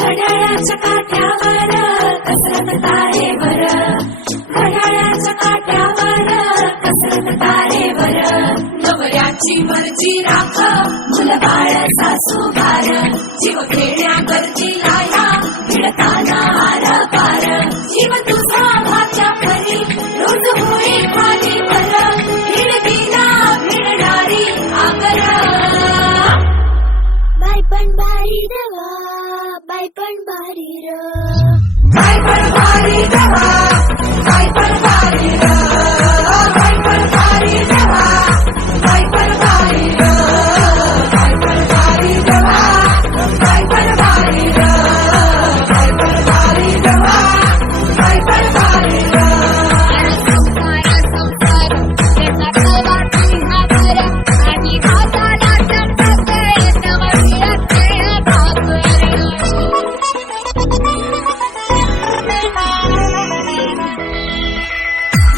घड्याळाच्या काट्यावर कसरत तारेवर, घड्याळाच्या काट्यावर कसरत तारेवर. नवऱ्याची मर्जी राख मुलबाळ सासूबार, जीव खेळण्या गरजीला या भिडताना आर पार. जीव तुझा भाच्या परी रोज होई खाली पर, भिडकीला भिडणारी आगर. बाई पण भारी देवा, बाई पण भारी र, बाई पण भारी देवा, बाई पण भारी र, बाई पण भारी देवा, बाई पण भारी र, बाई पण भारी देवा, बाई पण भारी र, बाई पण भारी देवा, बाई पण भारी र.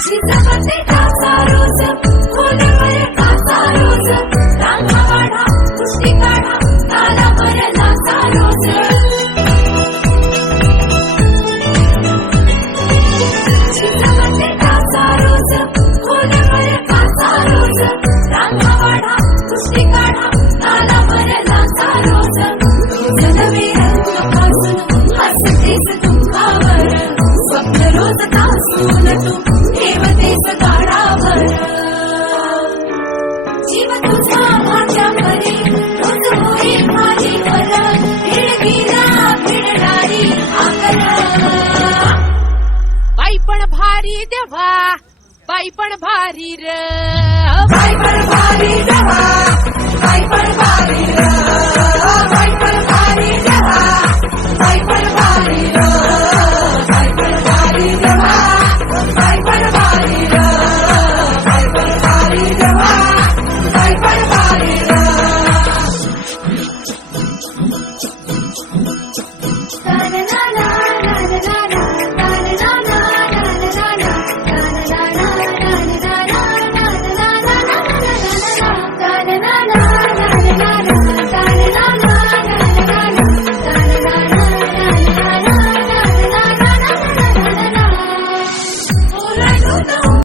जिजाबाई काचा रोज, खोलीवर काचा रोज, रांगा वाढा, कुस्ती काढा, तालावर नाचा रोज. जिजाबाई काचा रोज, खोलीवर काचा रोज, रांगा वाढा, कुस्ती काढा, तालावर नाचा रोज. रोज नवे रंग पासून हसतेस तुमकावर, स्वप्न रोज तासून तू ठेवतेस गाडावर. जीव तुझा माझ्या परी रोज होई खालीवर, भिडकीला भिडणारी आगर. बाई पण भारी देवा, बाई पण भारी र, बाई पण